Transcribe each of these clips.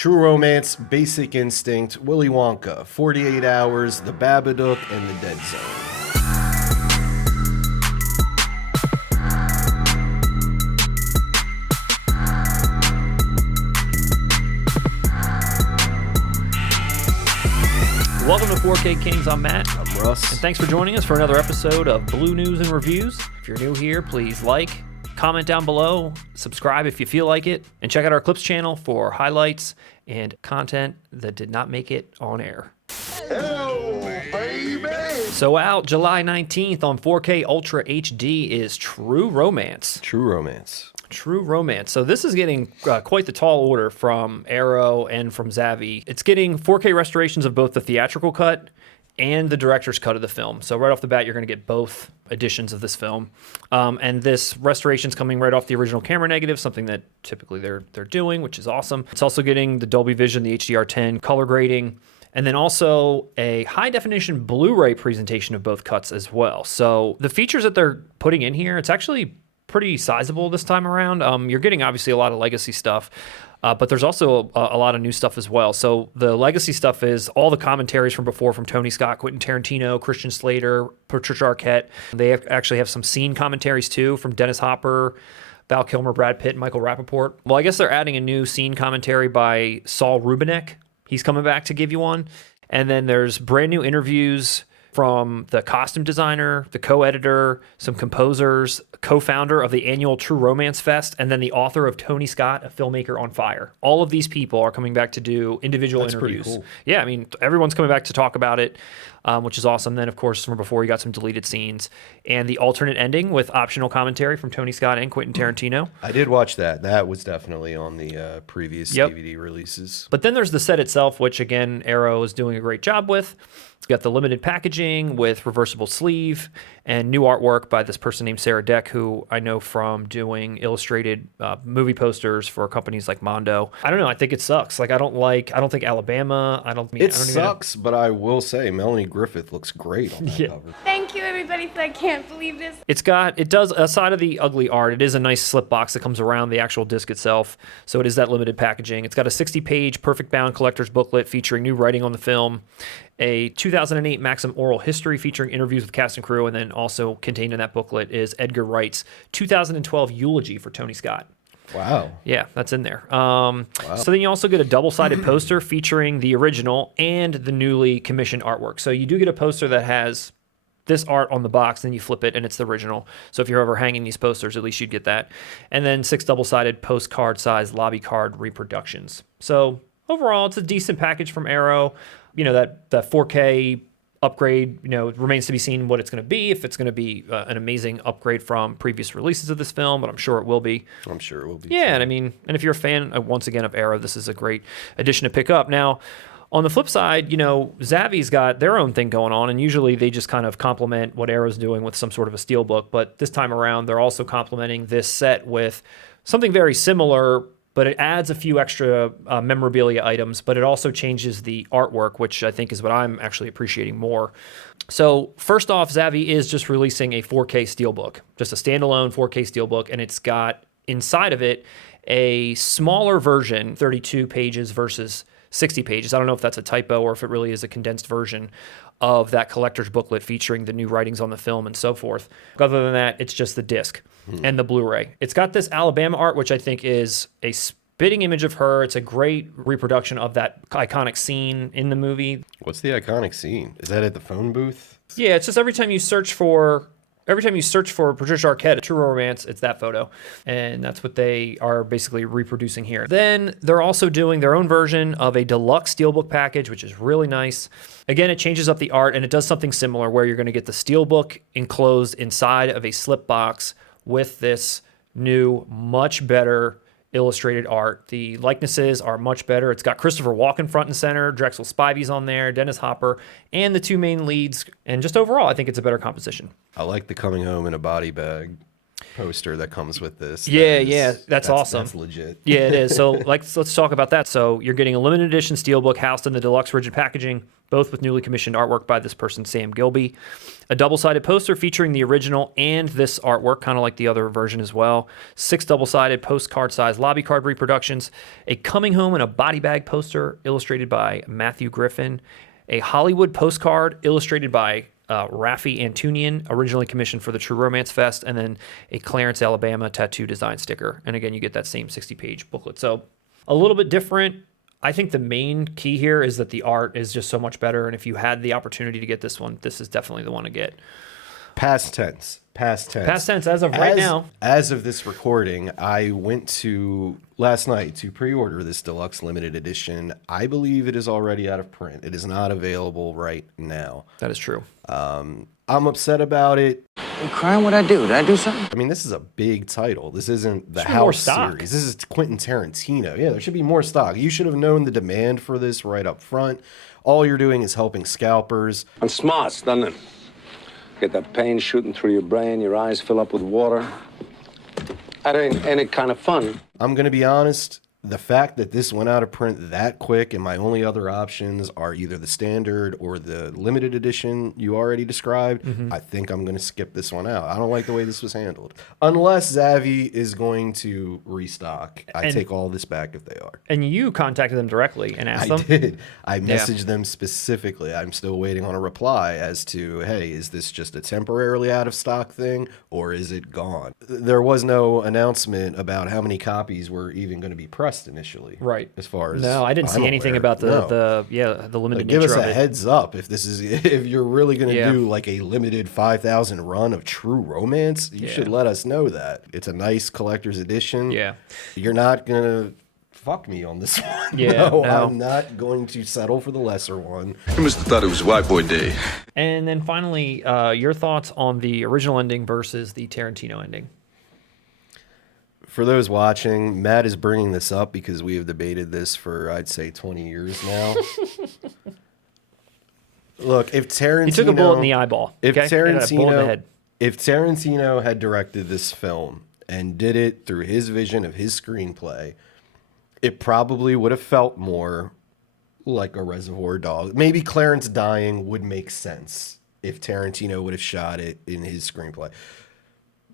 True Romance, Basic Instinct, Willy Wonka, 48 Hours, The Babadook, and The Dead Zone. Welcome to 4K Kings. I'm Matt. I'm Russ. And thanks for joining us for another episode of Blue News and Reviews. If you're new here, please like, comment down below, subscribe if you feel like it, and check out our Clips channel for highlights and content that did not make it on air. Hello, baby! So out July 19th on 4K Ultra HD is True Romance. True Romance. True Romance. So this is getting quite the tall order from Arrow and from Zavvi. It's getting 4K restorations of both the theatrical cut and the director's cut of the film. So right off the bat, you're going to get both editions of this film. And this restoration's coming right off the original camera negative, something that typically they're doing, which is awesome. It's also getting the Dolby Vision, the HDR10 color grading, and then also a high-definition Blu Ray presentation of both cuts as well. So the features that they're putting in here, it's actually pretty sizable this time around. You're getting obviously a lot of legacy stuff, but there's also a lot of new stuff as well. So the legacy stuff is all the commentaries from before from Tony Scott, Quentin Tarantino, Christian Slater, Patricia Arquette. They actually have some scene commentaries too from Dennis Hopper, Val Kilmer, Brad Pitt, and Michael Rappaport. Well, I guess they're adding a new scene commentary by Saul Rubinek. He's coming back to give you one. And then there's brand new interviews from the costume designer, the co-editor, some composers, co-founder of the annual True Romance Fest, and then the author of Tony Scott, a Filmmaker on Fire. All of these people are coming back to do individual interviews. Pretty cool. Yeah, I mean, everyone's coming back to talk about it, which is awesome. Then, of course, from before, you got some deleted scenes and the alternate ending with optional commentary from Tony Scott and Quentin Tarantino. I did watch that. That was definitely on the previous DVD releases. But then there's the set itself, which, again, Arrow is doing a great job with. It's got the limited packaging with reversible sleeve and new artwork by this person named Sarah Deck, who I know from doing illustrated movie posters for companies like Mondo. I don't know. I think it sucks. Like, I don't think Alabama. It sucks, but I will say Melanie Griffith looks great on that cover. Thank you, everybody. I can't believe this. It does, aside of the ugly art, it is a nice slip box that comes around the actual disc itself. So it is that limited packaging. It's got a 60-page perfect bound collector's booklet featuring new writing on the film, a 2008 Maxim oral history featuring interviews with cast and crew, and then also contained in that booklet is Edgar Wright's 2012 eulogy for Tony Scott. Wow. Yeah, that's in there. So then you also get a double-sided poster featuring the original and the newly commissioned artwork. So you do get a poster that has this art on the box, then you flip it and it's the original. So if you're ever hanging these posters, at least you'd get that. And then 6 double-sided postcard-sized lobby card reproductions. So overall, it's a decent package from Arrow. You know, that 4K upgrade, you know, remains to be seen what it's going to be, if it's going to be an amazing upgrade from previous releases of this film, but I'm sure it will be. I'm sure it will be. Yeah, and I mean, and if you're a fan, once again, of Arrow, this is a great addition to pick up. Now, on the flip side, you know, Zavvi's got their own thing going on, and usually they just kind of complement what Arrow's doing with some sort of a steelbook, but this time around, they're also complementing this set with something very similar, but it adds a few extra memorabilia items, but it also changes the artwork, which I think is what I'm actually appreciating more. So first off, Zavvi is just releasing a 4K steelbook, just a standalone 4K steelbook, and it's got inside of it a smaller version, 32 pages versus 60 pages. I don't know if that's a typo or if it really is a condensed version of that collector's booklet featuring the new writings on the film and so forth. Other than that, it's just the disc and the Blu Ray. It's got this Alabama art, which I think is a spitting image of her. It's a great reproduction of that iconic scene in the movie. What's the iconic scene? Is that at the phone booth? Yeah, it's just every time you search for Patricia Arquette, True Romance, it's that photo. And that's what they are basically reproducing here. Then they're also doing their own version of a deluxe steelbook package, which is really nice. Again, it changes up the art, and it does something similar where you're going to get the steelbook enclosed inside of a slip box with this new, much better illustrated art. The likenesses are much better. It's got Christopher Walken front and center, Drexel Spivey's on there, Dennis Hopper, and the two main leads. And just overall, I think it's a better composition. I like the coming home in a body bag poster that comes with this. That's awesome. That's legit. Yeah, it is. So let's talk about that. So you're getting a limited edition steelbook housed in the deluxe rigid packaging. both with newly commissioned artwork by this person, Sam Gilby. A double-sided poster featuring the original and this artwork, kind of like the other version as well. 6 double-sided postcard-sized lobby card reproductions. A coming home and a body bag poster illustrated by Matthew Griffin. A Hollywood postcard illustrated by Raffi Antunian, originally commissioned for the True Romance Fest, and then a Clarence, Alabama tattoo design sticker. And again, you get that same 60-page booklet. So a little bit different. I think the main key here is that the art is just so much better, and if you had the opportunity to get this one, this is definitely the one to get. Past tense. Past tense as of right now. As of this recording, I went to last night to pre-order this deluxe limited edition. I believe it is already out of print. It is not available right now. That is true. I'm upset about it. You crying? What'd I do? Did I do something? I mean, this is a big title. This isn't the Should be more House stock. series. This is Quentin Tarantino. Yeah, there should be more stock. You should have known the demand for this right up front. All you're doing is helping scalpers. And smarts, doesn't it? Get that pain shooting through your brain, your eyes fill up with water. That ain't any kind of fun. I'm going to be honest. The fact that this went out of print that quick and my only other options are either the standard or the limited edition you already described, I think I'm going to skip this one out. I don't like the way this was handled. Unless Zavvi is going to restock. I take all this back if they are. And you contacted them directly and asked them? I did. I messaged them specifically. I'm still waiting on a reply as to, hey, is this just a temporarily out of stock thing or is it gone? There was no announcement about how many copies were even going to be pressed initially, Right. As far as No, I didn't see anything about the limited give nature us of a it. heads up if you're really going to do like a limited 5,000 run of True Romance. You should let us know that. It's a nice collector's edition. Yeah. You're not gonna fuck me on this one. Yeah, no. I'm not going to settle for the lesser one. You must have thought it was White Boy Day. And then finally, your thoughts on the original ending versus the Tarantino ending. For those watching, Matt is bringing this up because we have debated this for, I'd say, 20 years now. Look, if Tarantino... He took a bullet in the eyeball. If okay? And a bullet in the Tarantino, head. if Tarantino had directed this film and did it through his vision of his screenplay, it probably would have felt more like a Reservoir Dogs. Maybe Clarence dying would make sense if Tarantino would have shot it in his screenplay.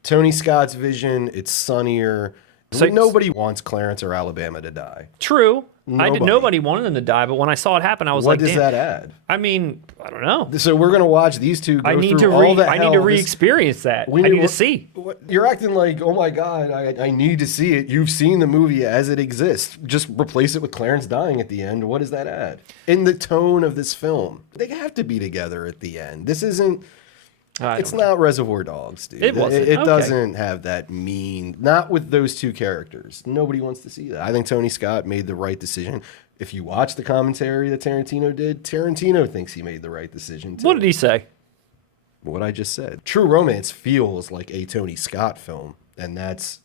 Tony Scott's vision, it's sunnier. So- Nobody wants Clarence or Alabama to die. True. Nobody. Nobody wanted them to die, but when I saw it happen, I was What like, does damn. that add? I mean, I don't know. So we're gonna watch these two go I need through to all the I need hell to this- re-experience that. We I need to what- see. You're acting like, oh my God, I need to see it. You've seen the movie as it exists. Just replace it with Clarence dying at the end. What does that add? In the tone of this film, they have to be together at the end. This isn't. It's not Reservoir Dogs, dude. It wasn't. It Okay. doesn't have that mean. Not with those two characters. Nobody wants to see that. I think Tony Scott made the right decision. If you watch the commentary that Tarantino did, Tarantino thinks he made the right decision too. What did he say? What I just said. True Romance feels like a Tony Scott film, and that's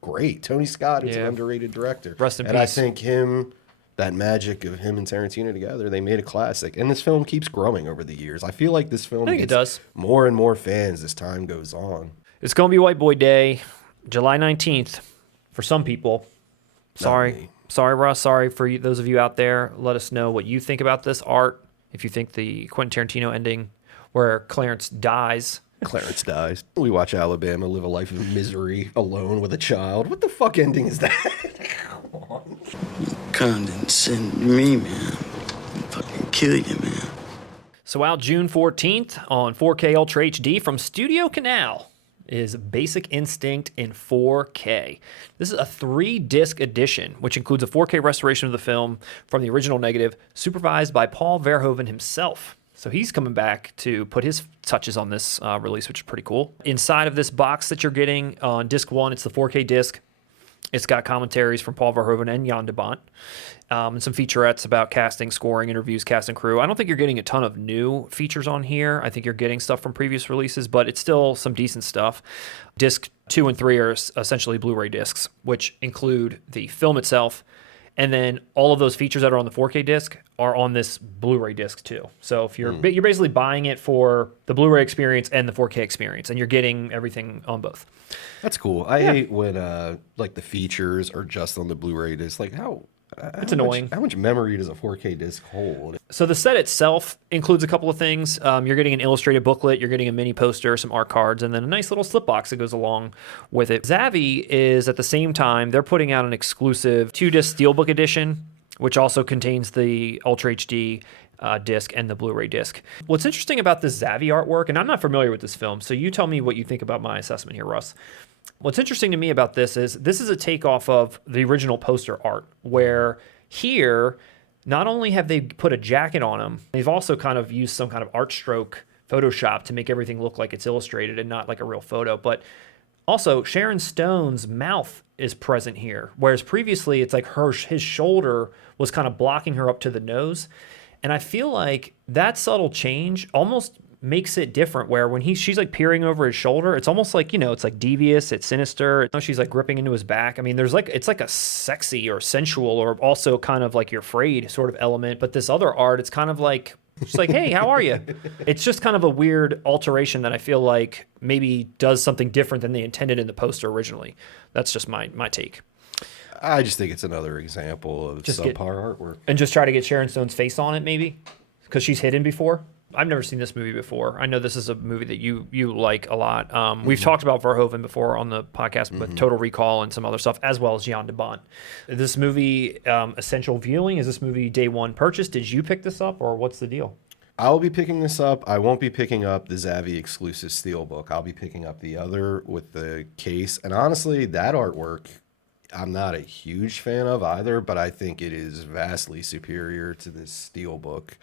great. Tony Scott is an Yeah. underrated director. Rest in and I peace. think that magic of him and Tarantino together, they made a classic. And this film keeps growing over the years. I feel like this film I think it gets does. more and more fans as time goes on. It's going to be White Boy Day, July 19th, for some people. me. Sorry, Russ. Sorry for you, those of you out there. Let us know what you think about this art. If you think the Quentin Tarantino ending where Clarence dies. Clarence dies. We watch Alabama live a life of misery alone with a child. What the fuck ending is that? Come on. Condescend me, man. Fucking kill you, man. So out June 14th on 4K Ultra HD from Studio Canal is Basic Instinct in 4K. This is a 3-disc edition, which includes a 4K restoration of the film from the original negative, supervised by Paul Verhoeven himself. So he's coming back to put his touches on this release, which is pretty cool. Inside of this box that you're getting on disc 1, it's the 4K disc. It's got commentaries from Paul Verhoeven and Jan de Bont, and some featurettes about casting, scoring, interviews, cast and crew. I don't think you're getting a ton of new features on here. I think you're getting stuff from previous releases, but it's still some decent stuff. Disc 2 and 3 are essentially Blu Ray discs, which include the film itself, and then all of those features that are on the 4K disc are on this Blu Ray disc too. So if you're basically buying it for the Blu Ray experience and the 4K experience, and you're getting everything on both. That's cool. I hate when like the features are just on the Blu-ray disc. Like how It's annoying. How much memory does a 4K disc hold? So the set itself includes a couple of things. You're getting an illustrated booklet, you're getting a mini poster, some art cards, and then a nice little slip box that goes along with it. Zavvi is at the same time, they're putting out an exclusive 2-disc Steelbook edition, which also contains the Ultra HD disc and the Blu Ray disc. What's interesting about this Zavvi artwork, and I'm not familiar with this film, so you tell me what you think about my assessment here, Russ. What's interesting to me about this is a takeoff of the original poster art, where here, not only have they put a jacket on him, they've also kind of used some kind of art stroke Photoshop to make everything look like it's illustrated and not like a real photo. But also, Sharon Stone's mouth is present here, whereas previously it's like his shoulder was kind of blocking her up to the nose. And I feel like that subtle change almost makes it different, where when she's like peering over his shoulder, it's almost like, it's like devious, it's sinister. She's like gripping into his back. I mean, it's like a sexy or sensual or also kind of like you're afraid sort of element. But this other art, it's kind of like, she's like, hey, how are you? It's just kind of a weird alteration that I feel like maybe does something different than they intended in the poster originally. That's just my take. I just think it's another example of subpar artwork. And just try to get Sharon Stone's face on it, maybe? Because she's hidden before? I've never seen this movie before. I know this is a movie that you like a lot. We've talked about Verhoeven before on the podcast with Total Recall and some other stuff, as well as Jan de Bont. Is this movie essential viewing? Is this movie day one purchase? Did you pick this up, or what's the deal? I'll be picking this up. I won't be picking up the Zavvi exclusive Steelbook. I'll be picking up the other with the case. And honestly, that artwork, I'm not a huge fan of either, but I think it is vastly superior to this Steelbook.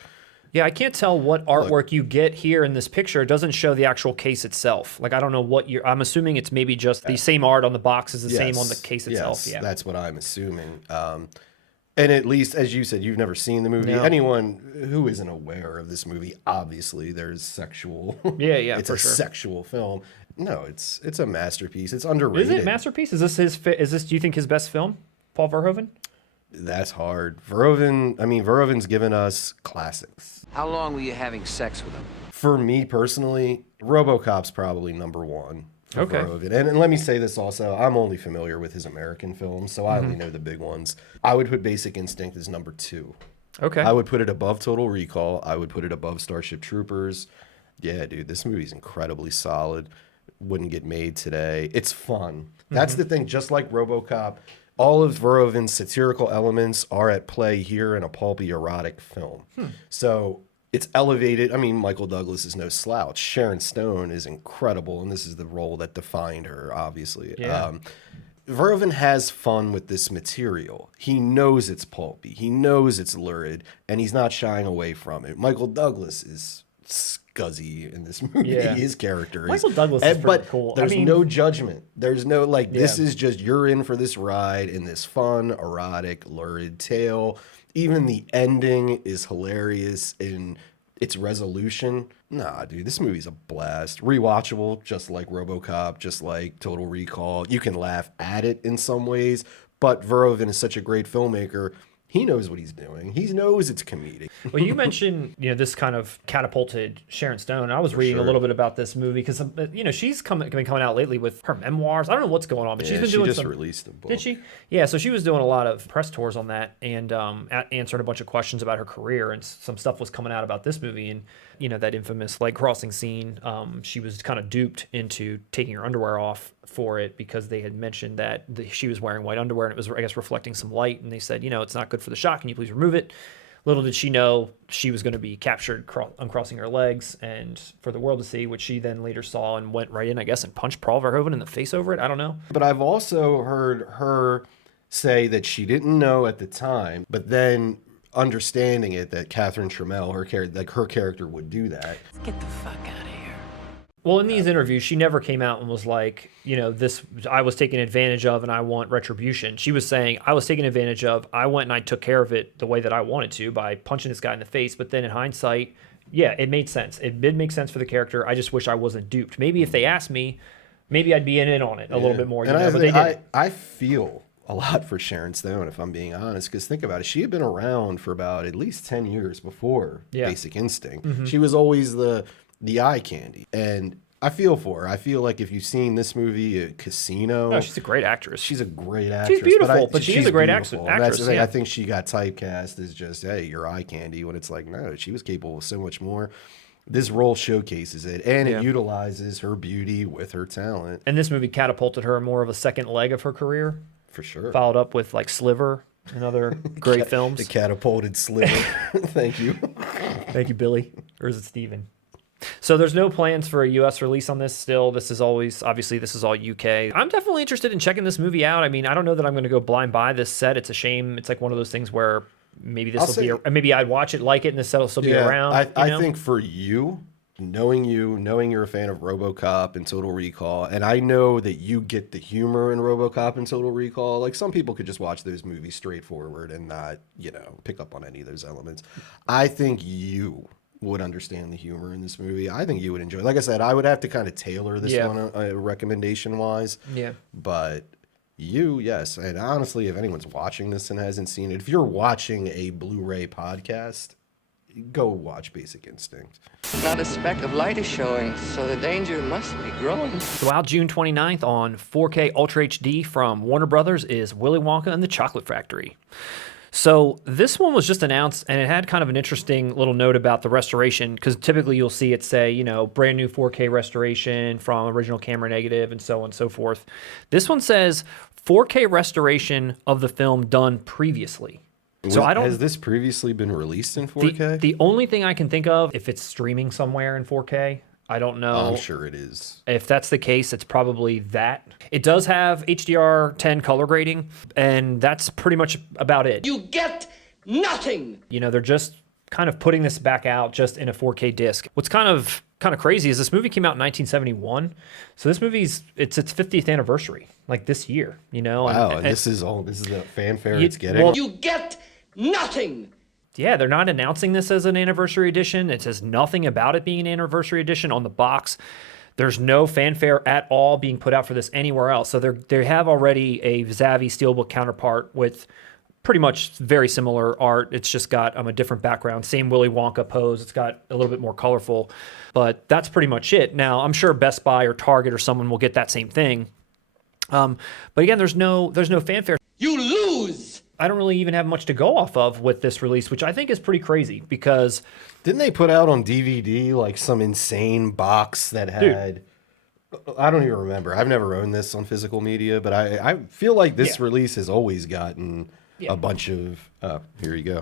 Yeah, I can't tell what artwork you get here in this picture. It doesn't show the actual case itself. Like, I don't know what I'm assuming it's maybe just the same art on the box is the same on the case itself. Yes, yeah, that's what I'm assuming. And at least, as you said, you've never seen the movie. No. Anyone who isn't aware of this movie, obviously there's sexual. Yeah, it's for a sure. sexual film. No, it's a masterpiece. It's underrated. Is it masterpiece? Is this do you think his best film, Paul Verhoeven? That's hard. Verhoeven's given us classics. How long were you having sex with him? For me personally, RoboCop's probably number one for Okay. Verhoeven. And let me say this also, I'm only familiar with his American films, so I only know the big ones. I would put Basic Instinct as number 2. Okay. I would put it above Total Recall. I would put it above Starship Troopers. Yeah, dude, this movie's incredibly solid. Wouldn't get made today. It's fun. That's the thing, just like RoboCop, all of Verhoeven's satirical elements are at play here in a pulpy, erotic film. So it's elevated. I mean, Michael Douglas is no slouch. Sharon Stone is incredible, and this is the role that defined her, obviously. Yeah. Verhoeven has fun with this material. He knows it's pulpy. He knows it's lurid, and he's not shying away from it. Michael Douglas is scuzzy in this movie. Yeah. His character Michael is. Douglas is pretty but cool. There's no judgment. There's no, this Yeah. is just, you're in for this ride in this fun, erotic, lurid tale. Even the ending is hilarious in its resolution. Nah, dude, this movie's a blast. Rewatchable, just like RoboCop, just like Total Recall. You can laugh at it in some ways, but Verhoeven is such a great filmmaker. He knows what he's doing. He knows it's comedic. Well, you mentioned, this kind of catapulted Sharon Stone. I was reading a little bit about this movie because, she's been coming out lately with her memoirs. I don't know what's going on, but she's been doing just released a book. Did she? Yeah, so she was doing a lot of press tours on that and answering a bunch of questions about her career, and some stuff was coming out about this movie. And, that infamous leg crossing scene, she was kind of duped into taking her underwear off for it because they had mentioned that she was wearing white underwear and it was, I guess, reflecting some light. And they said, it's not good for the shot. Can you please remove it? Little did she know she was going to be captured uncrossing her legs and for the world to see, which she then later saw and went right in, I guess, and punched Paul Verhoeven in the face over it. I don't know. But I've also heard her say that she didn't know at the time, but then understanding it, that Catherine Trammell, her character would do that. Let's get the fuck out of here. Well, in these interviews, she never came out and was like, this I was taken advantage of and I want retribution. She was saying, I was taken advantage of. I went and I took care of it the way that I wanted to by punching this guy in the face. But then in hindsight, yeah, it made sense. It did make sense for the character. I just wish I wasn't duped. Maybe if they asked me, maybe I'd be in on it a little bit more. And but they didn't. I feel a lot for Sharon Stone, if I'm being honest, because think about it. She had been around for about at least 10 years before Basic Instinct. She was always the eye candy. And I feel for her. I feel like if you've seen this movie, Casino. No, she's a great actress. She's a great actress. She's beautiful, but she is she's a great beautiful. actress. That's the thing. Yeah. I think she got typecast as just, hey, you're eye candy, when it's like, no, she was capable of so much more. This role showcases it, and it utilizes her beauty with her talent. And this movie catapulted her more of a second leg of her career. For sure. Followed up with like Sliver and other great films. The catapulted Sliver. Thank you. Thank you, Billy. Or is it Steven? So there's no plans for a U.S. release on this still. This is obviously this is all UK. I'm definitely interested in checking this movie out. I mean, I don't know that I'm going to go blind buy this set. It's a shame. It's like one of those things where maybe maybe I'd watch it, like it, and the set will still be around. I think for you, knowing you're a fan of RoboCop and Total Recall, and I know that you get the humor in RoboCop and Total Recall. Like, some people could just watch those movies straightforward and not, pick up on any of those elements. I think you would understand the humor in this movie. I think you would enjoy it. Like I said, I would have to kind of tailor this one recommendation wise. Yeah. But yes. And honestly, if anyone's watching this and hasn't seen it, if you're watching a Blu Ray podcast, go watch Basic Instinct. Not a speck of light is showing, so the danger must be growing. So out June 29th on 4K Ultra HD from Warner Brothers is Willy Wonka and the Chocolate Factory. So this one was just announced, and it had kind of an interesting little note about the restoration, because typically you'll see it say, brand new 4K restoration from original camera negative and so on and so forth. This one says 4K restoration of the film done previously. Has this previously been released in 4K? The only thing I can think of, if it's streaming somewhere in 4K, I don't know. I'm sure it is. If that's the case, it's probably that. It does have HDR10 color grading, and that's pretty much about it. You get nothing! They're just kind of putting this back out just in a 4K disc. What's kind of crazy is this movie came out in 1971, so this movie's its 50th anniversary, like this year. Wow, and this is the fanfare it's getting. Well, you get nothing! Yeah, they're not announcing this as an anniversary edition. It says nothing about it being an anniversary edition on the box. There's no fanfare at all being put out for this anywhere else. So they have already a Zavvi Steelbook counterpart with pretty much very similar art. It's just got a different background. Same Willy Wonka pose. It's got a little bit more colorful. But that's pretty much it. Now, I'm sure Best Buy or Target or someone will get that same thing. But again, there's no fanfare. You lose! I don't really even have much to go off of with this release, which I think is pretty crazy because... Didn't they put out on DVD like some insane box that had... I don't even remember. I've never owned this on physical media, but I feel like this release has always gotten a bunch of... Oh, here you go.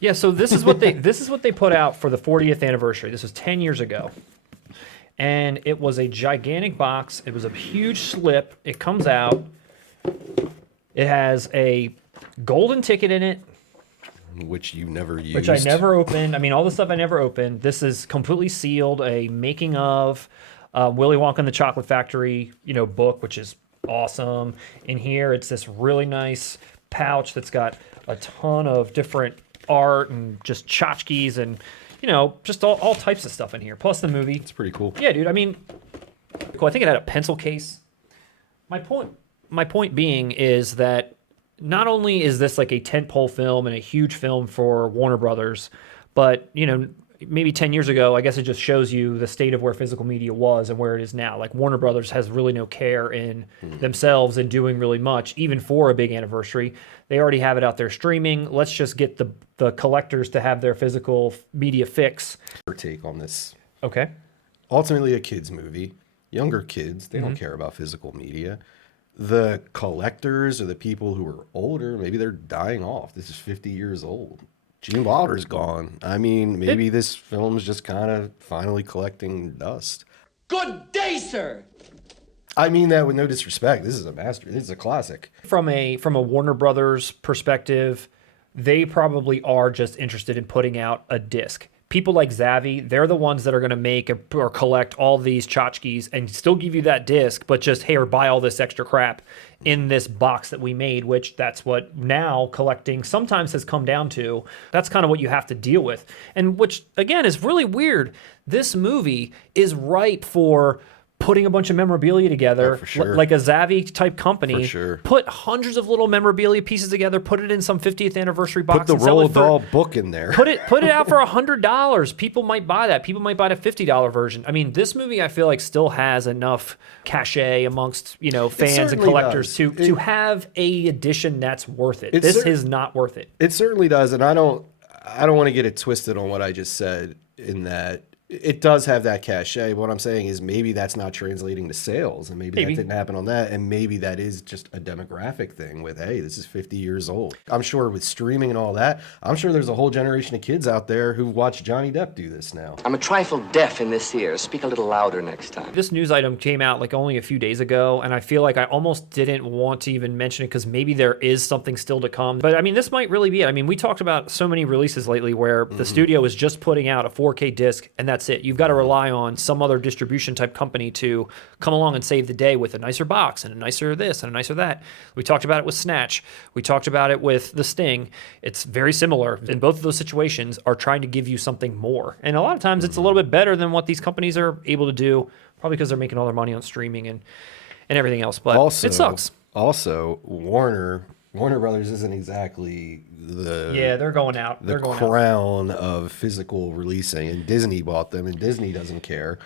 Yeah, so this is what they put out for the 40th anniversary. This was 10 years ago. And it was a gigantic box. It was a huge slip. It comes out. It has a golden ticket in it, which you never used. Which I never opened. I mean, all the stuff I never opened. This is completely sealed. A making of Willy Wonka and the Chocolate Factory, book, which is awesome. In here, it's this really nice pouch that's got a ton of different art and just tchotchkes and just all types of stuff in here. Plus the movie. It's pretty cool. Yeah, dude. I mean, cool. I think it had a pencil case. My point being is that not only is this like a tentpole film and a huge film for Warner Brothers, but maybe 10 years ago, I guess it just shows you the state of where physical media was and where it is now. Like, Warner Brothers has really no care in themselves in doing really much, even for a big anniversary. They already have it out there streaming. Let's just get the collectors to have their physical media fix. Your take on this. Okay. Ultimately a kids movie. Younger kids, they don't care about physical media. The collectors or the people who are older, maybe they're dying off. This is 50 years old. Gene Wilder's gone. I mean, maybe this film's just kind of finally collecting dust. Good day, sir! I mean that with no disrespect. This is a masterpiece. This is a classic. From a Warner Brothers perspective, they probably are just interested in putting out a disc. People like Zavvi, they're the ones that are going to make or collect all these tchotchkes and still give you that disc, but just, hey, or buy all this extra crap in this box that we made, which that's what now collecting sometimes has come down to. That's kind of what you have to deal with. And which, again, is really weird. This movie is ripe for putting a bunch of memorabilia together, for sure. like a Zavvi type company. For sure. Put hundreds of little memorabilia pieces together, put it in some 50th anniversary box. Put the and sell Roald it for- Dahl book in there. Put it out for $100. People might buy that. People might buy the $50 version. I mean, this movie I feel like still has enough cachet amongst fans and certainly collectors does. to have a edition that's worth it. It This cer- is not worth it. It certainly does, and I don't want to get it twisted on what I just said in that it does have that cachet. What I'm saying is maybe that's not translating to sales, and maybe that didn't happen on that, and maybe that is just a demographic thing with, hey, this is 50 years old. I'm sure with streaming and all that, I'm sure there's a whole generation of kids out there who watch Johnny Depp do this now. I'm a trifle deaf in this ear. Speak a little louder next time. This news item came out like only a few days ago, and I feel like I almost didn't want to even mention it because maybe there is something still to come. But I mean, this might really be it. I mean, we talked about so many releases lately where the studio is just putting out a 4K disc and that's it. You've got to rely on some other distribution type company to come along and save the day with a nicer box and a nicer this and a nicer that. We talked about it with Snatch. We talked about it with The Sting. It's very similar. In both of those situations are trying to give you something more. And a lot of times it's a little bit better than what these companies are able to do, probably because they're making all their money on streaming and everything else. But it sucks. Also, Warner Brothers isn't exactly They're going out. the crown of physical releasing, and Disney bought them, and Disney doesn't care.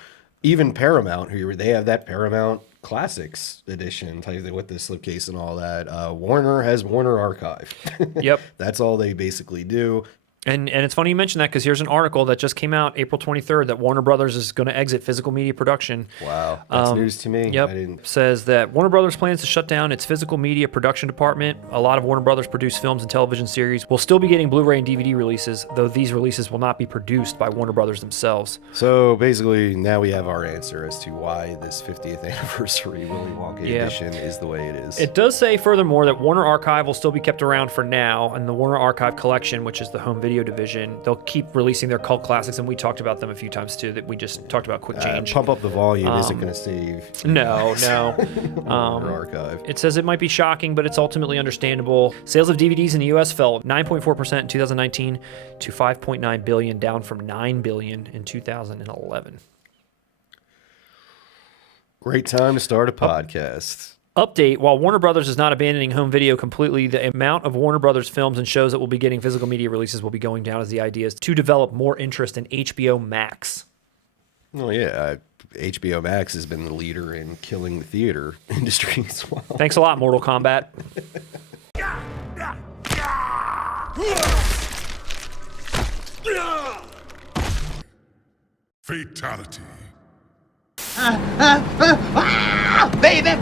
Even Paramount, they have that Paramount Classics edition type thing with the slipcase and all that. Warner has Warner Archive. Yep. That's all they basically do. And it's funny you mention that because here's an article that just came out April 23rd that Warner Brothers is going to exit physical media production. Wow, that's news to me. Yep. Says that Warner Brothers plans to shut down its physical media production department. A lot of Warner Brothers produced films and television series will still be getting Blu Ray and DVD releases, though these releases will not be produced by Warner Brothers themselves. So basically, now we have our answer as to why this 50th anniversary Willy Wonka edition is the way it is. It does say furthermore that Warner Archive will still be kept around for now, and the Warner Archive Collection, which is the home video division, they'll keep releasing their cult classics, and we talked about them a few times too, that we just talked about Quick Change. Pump Up the Volume isn't going to save. No. Warner Archive. It says it might be shocking, but it's ultimately understandable. Sales of DVDs in the U.S. fell 9.4% in 2019 to $5.9 billion, down from $9 billion in 2011. Great time to start a podcast. Update, while Warner Brothers is not abandoning home video completely, the amount of Warner Brothers films and shows that will be getting physical media releases will be going down as the idea is to develop more interest in HBO Max. Oh, yeah. HBO Max has been the leader in killing the theater industry as well. Thanks a lot, Mortal Kombat. Fatality. Baby.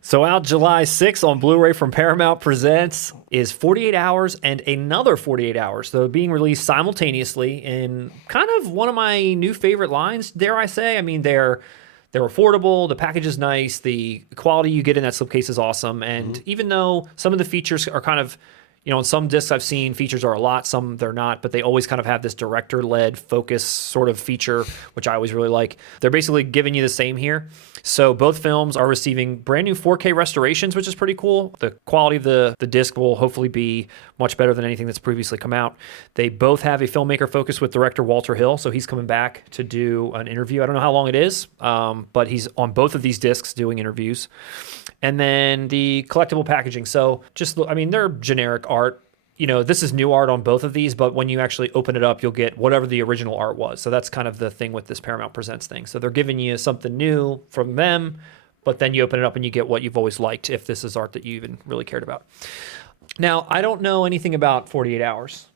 So out July 6th on Blu Ray from Paramount Presents is 48 Hours and another 48 Hours. So being released simultaneously in kind of one of my new favorite lines, dare I say. I mean, they're affordable, the package is nice, the quality you get in that slipcase is awesome, and even though some of the features are kind of, on some discs I've seen features are a lot, some they're not, but they always kind of have this director-led focus sort of feature, which I always really like. They're basically giving you the same here. So both films are receiving brand new 4K restorations, which is pretty cool. The quality of the disc will hopefully be much better than anything that's previously come out. They both have a filmmaker focus with director Walter Hill, so he's coming back to do an interview. I don't know how long it is, but he's on both of these discs doing interviews. And then the collectible packaging. So they're generic art. This is new art on both of these, but when you actually open it up, you'll get whatever the original art was. So that's kind of the thing with this Paramount Presents thing. So they're giving you something new from them, but then you open it up and you get what you've always liked, if this is art that you even really cared about. Now, I don't know anything about 48 Hours.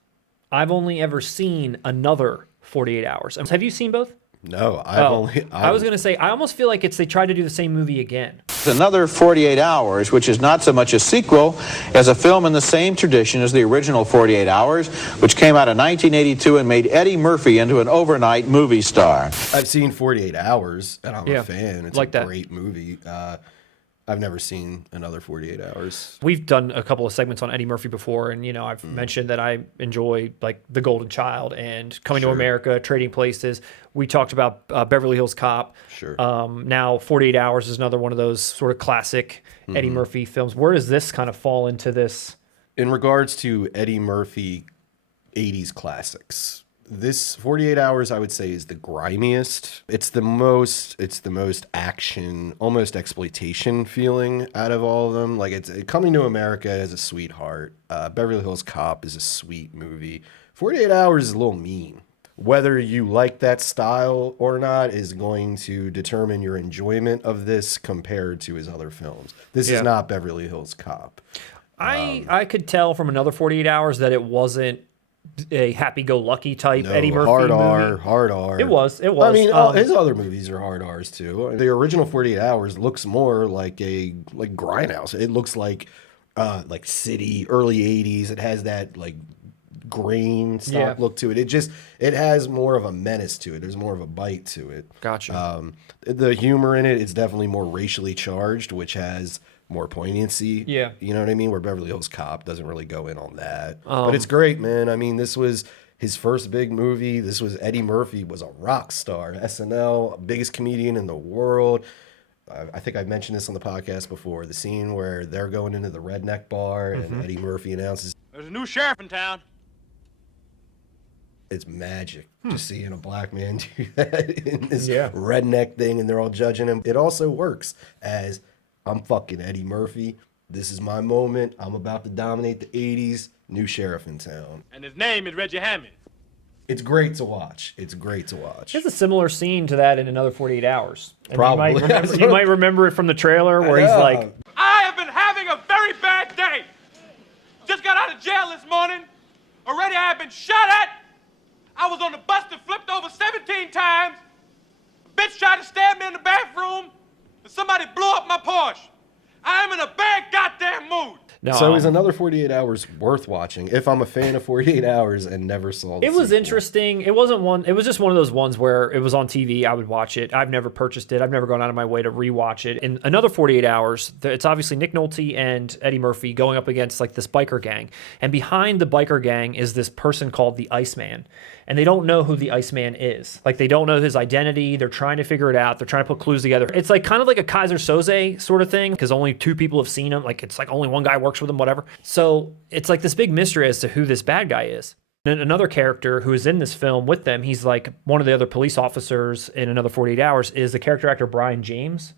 I've only ever seen another 48 Hours. Have you seen both? No, I was going to say, I almost feel like they tried to do the same movie again. Another 48 Hours, which is not so much a sequel as a film in the same tradition as the original 48 Hours, which came out in 1982 and made Eddie Murphy into an overnight movie star. I've seen 48 Hours, and I'm a fan. It's like a great movie. I've never seen another 48 Hours. We've done a couple of segments on Eddie Murphy before, and I've mentioned that I enjoy like The Golden Child and Coming to America, Trading Places. We talked about Beverly Hills Cop. Sure. Now 48 Hours is another one of those sort of classic Eddie Murphy films. Where does this kind of fall into this? In regards to Eddie Murphy 80s classics, This 48 Hours, I would say, is the grimiest. It's the most action, almost exploitation feeling out of all of them. Like, it's Coming to America is a sweetheart. Beverly Hills Cop is a sweet movie. 48 Hours is a little mean. Whether you like that style or not is going to determine your enjoyment of this compared to his other films. This is not Beverly Hills Cop. I could tell from another 48 Hours that it wasn't a happy-go-lucky type Eddie Murphy movie. Hard R. It was. I mean, his other movies are hard R's too. The original 48 Hours looks more like Grindhouse. It looks like City, early 80s. It has that like grain stock look to it. It has more of a menace to it. There's more of a bite to it. Gotcha. The humor in it is definitely more racially charged, which has more poignancy. Yeah. You know what I mean? Where Beverly Hills Cop doesn't really go in on that. But it's great, man. I mean, this was his first big movie. This was Eddie Murphy was a rock star. SNL, biggest comedian in the world. I think I mentioned this on the podcast before. The scene where they're going into the redneck bar and Eddie Murphy announces, "There's a new sheriff in town." It's magic just seeing a black man do that in this redneck thing, and they're all judging him. It also works as, I'm fucking Eddie Murphy. This is my moment. I'm about to dominate the 80s. New sheriff in town. And his name is Reggie Hammond. It's great to watch. It's great to watch. There's a similar scene to that in Another 48 Hours. And Probably. You might remember it from the trailer where he's like, I have been having a very bad day. Just got out of jail this morning. Already I have been shot at. I was on the bus that flipped over 17 times. A bitch tried to stab me in the bathroom. And somebody blew up my Porsche. I am in a bad goddamn mood. no. So is Another 48 Hours worth watching if I'm a fan of 48 Hours and never saw the It was sequel? interesting. It was just one of those ones where it was on TV. I would watch it. I've never purchased it. I've never gone out of my way to rewatch it. In Another 48 Hours, it's obviously Nick Nolte and Eddie Murphy going up against like this biker gang. And behind the biker gang is this person called the Iceman. And they don't know who the Iceman is. Like, they don't know his identity. They're trying to figure it out. They're trying to put clues together. It's like kind of like a Kaiser Soze sort of thing, because only 2 people have seen him. Like, it's like only one guy works with him, whatever. So it's like this big mystery as to who this bad guy is. And another character who is in this film with them, he's like one of the other police officers in Another 48 Hours, is the character actor Brian James.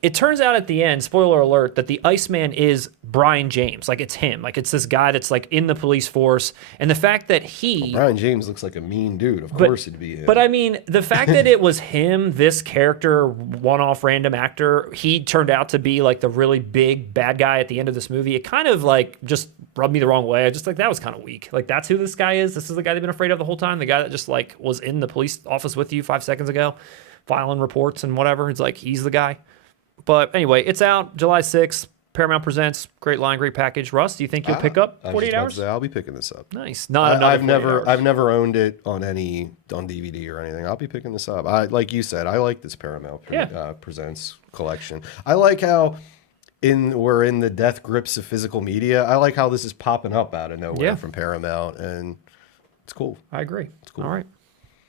It turns out at the end, spoiler alert, that the Iceman is Brian James. Like, it's him. Like, it's this guy that's like in the police force. And the fact that Brian James looks like a mean dude. Of course it'd be him. But I mean, the fact that it was him, this character, one-off random actor, he turned out to be like the really big bad guy at the end of this movie. It kind of like just rubbed me the wrong way. I just like, that was kind of weak. Like, that's who this guy is. This is the guy they've been afraid of the whole time. The guy that just like was in the police office with you 5 seconds ago, filing reports and whatever. It's like, he's the guy. But anyway, it's out July 6th. Paramount presents. Great line, great package. Russ, do you think you'll pick up 48 Hours? I'll be picking this up. Nice. I've never owned it on DVD or anything. I'll be picking this up. Like you said, I like this Paramount presents collection. I like how we're in the death grips of physical media. I like how this is popping up out of nowhere from Paramount, and it's cool. I agree. It's cool. All right.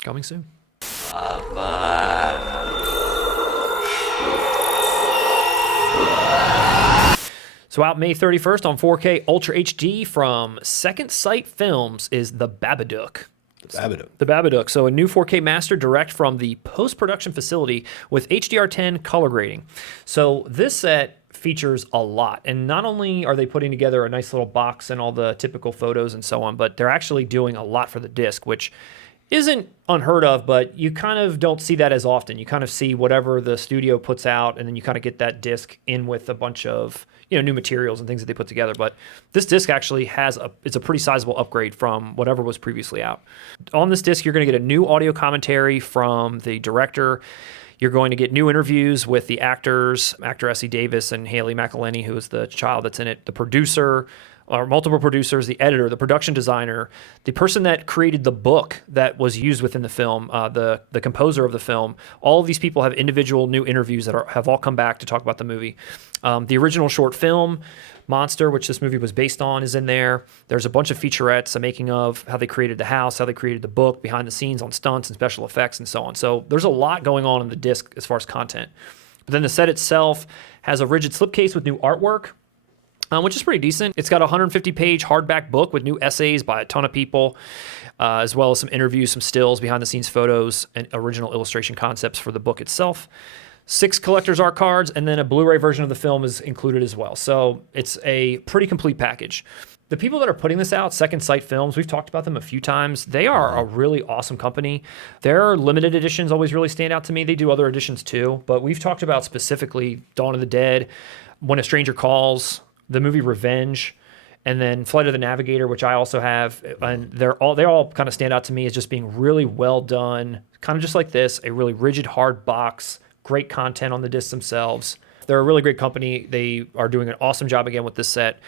Coming soon. So out May 31st on 4K Ultra HD from Second Sight Films is The Babadook. The Babadook. So a new 4K master direct from the post-production facility with HDR10 color grading. So this set features a lot. And not only are they putting together a nice little box and all the typical photos and so on, but they're actually doing a lot for the disc, which isn't unheard of, but you kind of don't see that as often. You kind of see whatever the studio puts out, and then you kind of get that disc in with a bunch of new materials and things that they put together. But this disc actually it's a pretty sizable upgrade from whatever was previously out. On this disc, you're going to get a new audio commentary from the director. You're going to get new interviews with the actors, actor Essie Davis and Haley McElhenney, who is the child that's in it, the producer, or multiple producers, the editor, the production designer, the person that created the book that was used within the film, the composer of the film. All of these people have individual new interviews that have all come back to talk about the movie. The original short film, Monster, which this movie was based on, is in there. There's a bunch of featurettes, a making of how they created the house, how they created the book, behind the scenes on stunts and special effects and so on. So there's a lot going on in the disc as far as content. But then the set itself has a rigid slipcase with new artwork. which is pretty decent. It's got a 150-page hardback book with new essays by a ton of people, as well as some interviews, some stills, behind-the-scenes photos, and original illustration concepts for the book itself. 6 collector's art cards, and then a Blu Ray version of the film is included as well. So it's a pretty complete package. The people that are putting this out, Second Sight Films, we've talked about them a few times. They are a really awesome company. Their limited editions always really stand out to me. They do other editions too, but we've talked about specifically Dawn of the Dead, When a Stranger Calls, the movie Revenge, and then Flight of the Navigator, which I also have. And they all kind of stand out to me as just being really well done, kind of just like this, a really rigid, hard box, great content on the discs themselves. They're a really great company. They are doing an awesome job again with this set.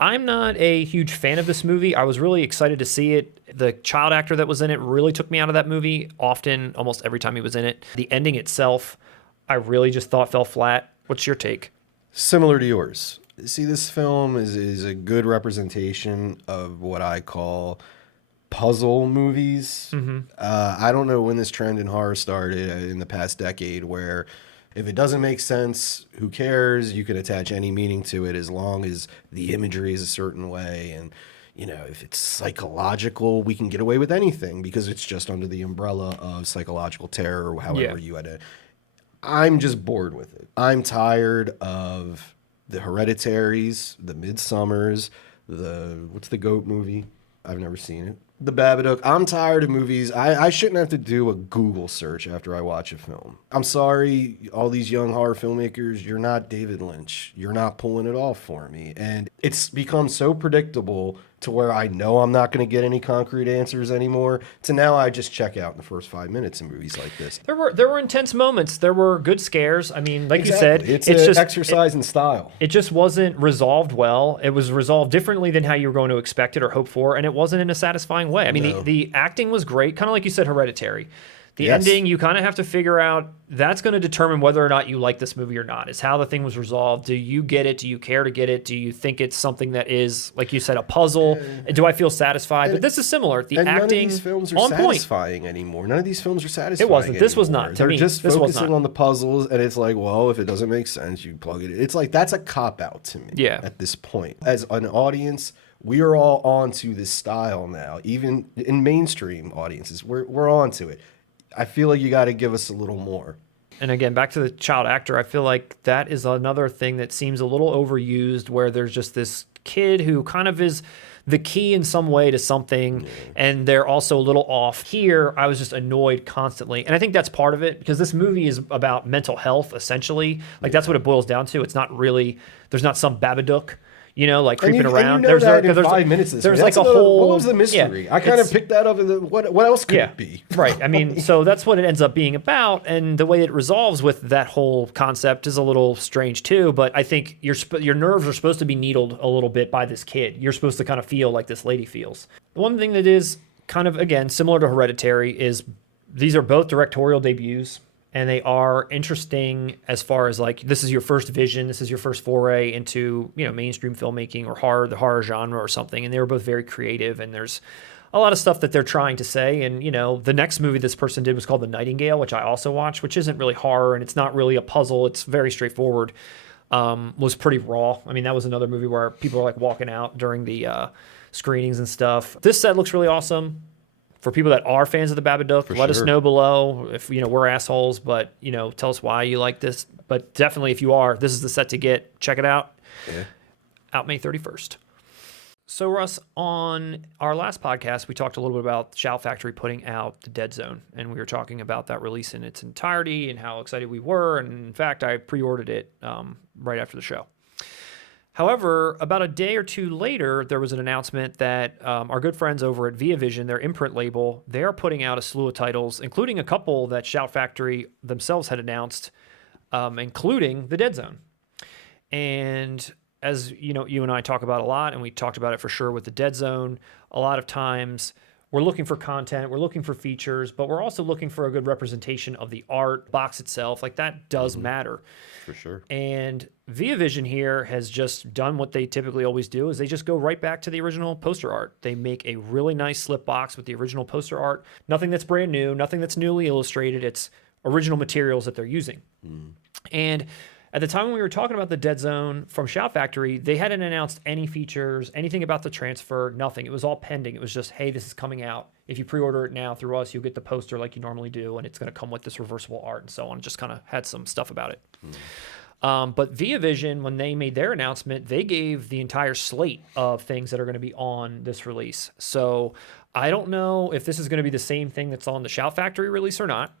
I'm not a huge fan of this movie. I was really excited to see it. The child actor that was in it really took me out of that movie often, almost every time he was in it. The ending itself, I really just thought fell flat. What's your take? Similar to yours. See, this film is a good representation of what I call puzzle movies. I don't know when this trend in horror started in the past decade, where if it doesn't make sense, who cares? You can attach any meaning to it as long as the imagery is a certain way. And, you know, if it's psychological, we can get away with anything because it's just under the umbrella of psychological terror or however you had it. I'm just bored with it. I'm tired of the Hereditaries, the Midsommers, what's the goat movie? I've never seen it. The Babadook. I'm tired of movies. I shouldn't have to do a Google search after I watch a film. I'm sorry, all these young horror filmmakers, you're not David Lynch. You're not pulling it off for me. And it's become so predictable to where I know I'm not going to get any concrete answers anymore, to now I just check out in the first 5 minutes in movies like this. There were intense moments. There were good scares. I mean, like you said, it's an just exercise in style. It just wasn't resolved well. It was resolved differently than how you were going to expect it or hope for, and it wasn't in a satisfying way. I mean, the acting was great, kind of like you said, Hereditary. The ending, you kind of have to figure out, that's going to determine whether or not you like this movie or not, is how the thing was resolved. Do you get it? Do you care to get it? Do you think it's something that is, like you said, a puzzle? Do I feel satisfied? But this is similar. The acting, none of these films are satisfying anymore. None of these films are satisfying. It wasn't. This was anymore. not. They're just focusing on the puzzles, and it's like, well, if it doesn't make sense, you plug it in. It's like, that's a cop-out to me at this point. As an audience, we are all onto this style now. Even in mainstream audiences, we're onto it. I feel like you got to give us a little more. And again, back to the child actor, I feel like that is another thing that seems a little overused, where there's just this kid who kind of is the key in some way to something, and they're also a little off. Here, I was just annoyed constantly. And I think that's part of it, because this movie is about mental health, essentially. Like, that's what it boils down to. It's not really, there's not some Babadook, you know, like creeping around. There's 5 minutes. There's like a whole. What was the mystery? I kind of picked that up. What else could it be? Right. I mean, so that's what it ends up being about, and the way it resolves with that whole concept is a little strange too. But I think your nerves are supposed to be needled a little bit by this kid. You're supposed to kind of feel like this lady feels. The one thing that is kind of, again, similar to Hereditary is these are both directorial debuts. And they are interesting as far as, like, this is your first vision, this is your first foray into, you know, mainstream filmmaking or horror, the horror genre or something. And they were both very creative, and there's a lot of stuff that they're trying to say. And, you know, the next movie this person did was called The Nightingale, which I also watched, which isn't really horror, and it's not really a puzzle. It's very straightforward. Was pretty raw. I mean, that was another movie where people were like walking out during the screenings and stuff. This set looks really awesome. For people that are fans of the Babadook, let us know below if, you know, we're assholes, but, you know, tell us why you like this. But definitely, if you are, this is the set to get. Check it out. Out May 31st. So, Russ, on our last podcast, we talked a little bit about Shout Factory putting out The Dead Zone, and we were talking about that release in its entirety and how excited we were. And in fact, I pre-ordered it right after the show. However, about a day or two later, there was an announcement that our good friends over at Via Vision, their imprint label, they are putting out a slew of titles, including a couple that Shout Factory themselves had announced, including The Dead Zone. And as you know, you and I talk about a lot, and we talked about it for sure with The Dead Zone, a lot of times we're looking for content, we're looking for features, but we're also looking for a good representation of the art, box itself. Like, that does matter. For sure. And Via Vision here has just done what they typically always do, is they just go right back to the original poster art. They make a really nice slip box with the original poster art. Nothing that's brand new, nothing that's newly illustrated. It's original materials that they're using. And At the time when we were talking about the Dead Zone from Shout Factory, they hadn't announced any features, anything about the transfer, nothing. It was all pending. It was just, hey, this is coming out. If you pre-order it now through us, you'll get the poster like you normally do, and it's going to come with this reversible art and so on. Just kind of had some stuff about it. But Via Vision, when they made their announcement, they gave the entire slate of things that are going to be on this release. So I don't know if this is going to be the same thing that's on the Shout Factory release or not,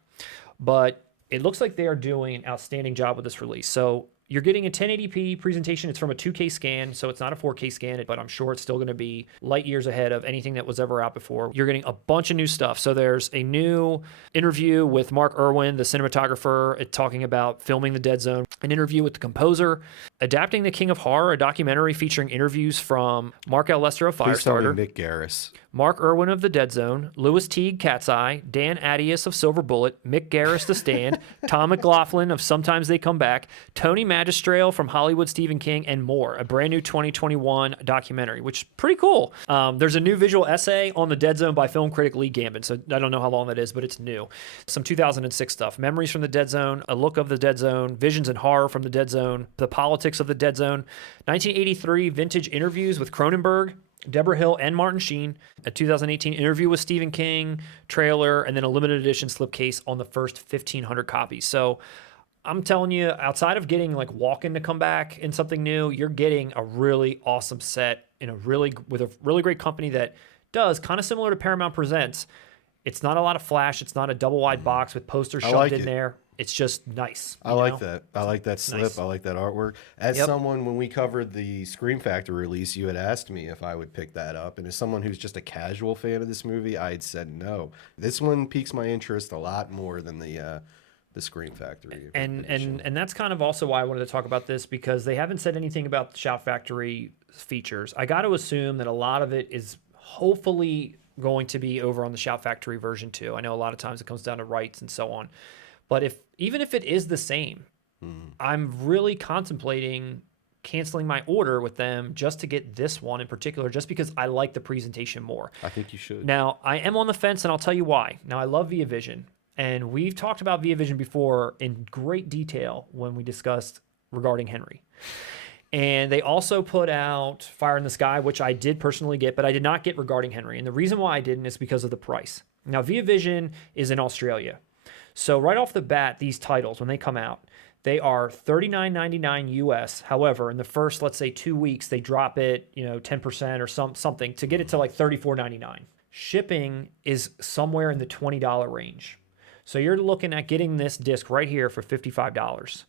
but it looks like they are doing an outstanding job with this release. So you're getting a 1080p presentation. It's from a 2K scan, so it's not a 4K scan, but I'm sure it's still going to be light years ahead of anything that was ever out before. You're getting a bunch of new stuff. So there's a new interview with Mark Irwin, the cinematographer, talking about filming the Dead Zone, an interview with the composer, adapting The King of Horror, a documentary featuring interviews from Mark L. Lester of Please tell me Firestarter, Mick Garris. Mark Irwin of The Dead Zone, Louis Teague, Cat's Eye, Dan Attias of Silver Bullet, Mick Garris, The Stand, Tom McLaughlin of Sometimes They Come Back, Tony Magistrale from Hollywood Stephen King, and more. A brand new 2021 documentary, which is pretty cool. There's a new visual essay on The Dead Zone by film critic Lee Gambin, so I don't know how long that is, but it's new. Some 2006 stuff. Memories from The Dead Zone, a look of The Dead Zone, visions and horror from The Dead Zone, the politics of The Dead Zone, 1983 vintage interviews with Cronenberg, Deborah Hill, and Martin Sheen, a 2018 interview with Stephen King, trailer, and then a limited edition slipcase on the first 1,500 copies. So I'm telling you, outside of getting like Walken to come back in something new, you're getting a really awesome set with a really great company that does kind of similar to Paramount Presents. It's not a lot of flash. It's not a double wide box with posters shoved in there. It's just nice. I like that. I like that slip. Nice. I like that artwork. As someone, when we covered the Scream Factory release, you had asked me if I would pick that up. And as someone who's just a casual fan of this movie, I had said no. This one piques my interest a lot more than the Scream Factory. And that's kind of also why I wanted to talk about this, because they haven't said anything about the Shout Factory features. I got to assume that a lot of it is hopefully going to be over on the Shout Factory version too. I know a lot of times it comes down to rights and so on. But even if it is the same, I'm really contemplating canceling my order with them just to get this one in particular, just because I like the presentation more. I think you should. Now, I am on the fence, and I'll tell you why. Now, I love Via Vision, and we've talked about Via Vision before in great detail when we discussed regarding Henry. And they also put out Fire in the Sky, which I did personally get, but I did not get regarding Henry. And the reason why I didn't is because of the price. Now, Via Vision is in Australia. So right off the bat, these titles, when they come out, they are $39.99 US. However, in the first, let's say, 2 weeks, they drop it, 10% or something to get it to like $34.99. Shipping is somewhere in the $20 range. So you're looking at getting this disc right here for $55.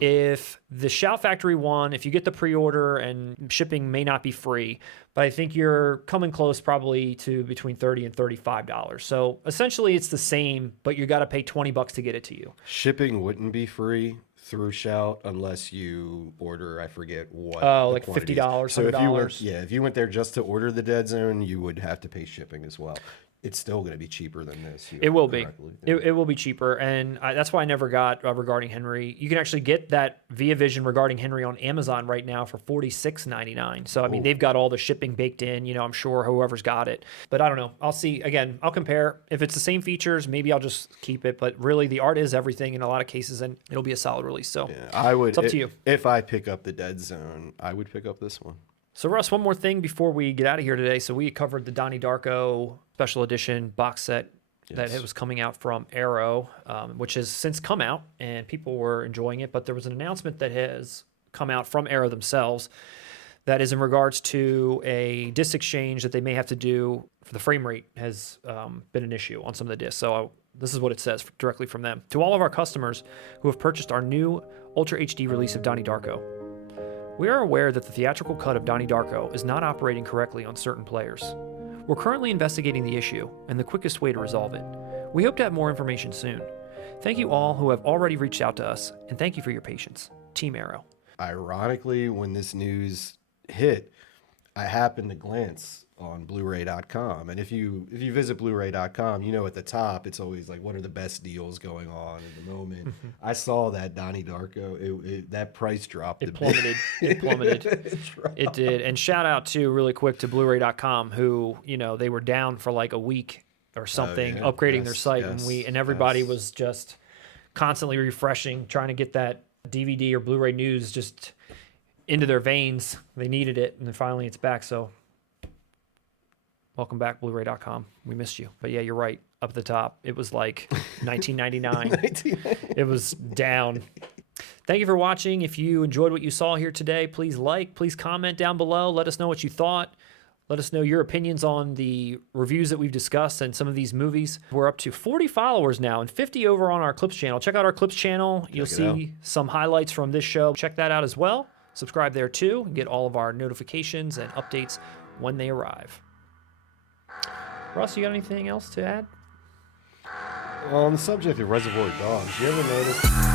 If the Shout Factory one, if you get the pre-order, and shipping may not be free, but I think you're coming close probably to between $30 and $35. So essentially it's the same, but you got to pay $20 to get it to you. Shipping wouldn't be free through Shout unless you order, I forget what. Oh, like $50, $100. So if you went there just to order the Dead Zone, you would have to pay shipping as well. It's still going to be cheaper than this. It will be. It will be cheaper, and that's why I never got regarding Henry. You can actually get that Via Vision regarding Henry on Amazon right now for $46.99. So I mean, they've got all the shipping baked in. I'm sure whoever's got it, but I don't know. I'll see. Again, I'll compare. If it's the same features, maybe I'll just keep it. But really, the art is everything in a lot of cases, and it'll be a solid release. So I would. It's up to you. If I pick up the Dead Zone, I would pick up this one. So, Russ, one more thing before we get out of here today. So we covered the Donnie Darko special edition box set that it was coming out from Arrow, which has since come out, and people were enjoying it. But there was an announcement that has come out from Arrow themselves that is in regards to a disc exchange that they may have to do for the frame rate has been an issue on some of the discs. So this is what it says directly from them. To all of our customers who have purchased our new Ultra HD release of Donnie Darko, we are aware that the theatrical cut of Donnie Darko is not operating correctly on certain players. We're currently investigating the issue and the quickest way to resolve it. We hope to have more information soon. Thank you all who have already reached out to us, and thank you for your patience. Team Arrow. Ironically, when this news hit, I happened to glance on Blu-ray.com, and if you visit Blu-ray.com, at the top it's always like, what are the best deals going on at the moment. I saw that Donnie Darko, that price dropped. It plummeted. It plummeted. It did. And shout out to really quick to Blu-ray.com, who they were down for like a week or something, upgrading their site, and everybody was just constantly refreshing, trying to get that DVD or Blu-ray news just into their veins. They needed it, and then finally it's back. So welcome back, Blu-ray.com. We missed you. But yeah, you're right. Up at the top, it was like 1999. It was down. Thank you for watching. If you enjoyed what you saw here today, please please comment down below. Let us know what you thought. Let us know your opinions on the reviews that we've discussed and some of these movies. We're up to 40 followers now and 50 over on our Clips channel. Check out our Clips channel. You'll see some highlights from this show. Check that out as well. Subscribe there too and get all of our notifications and updates when they arrive. Russ, you got anything else to add? Well, on the subject of Reservoir Dogs, you ever notice...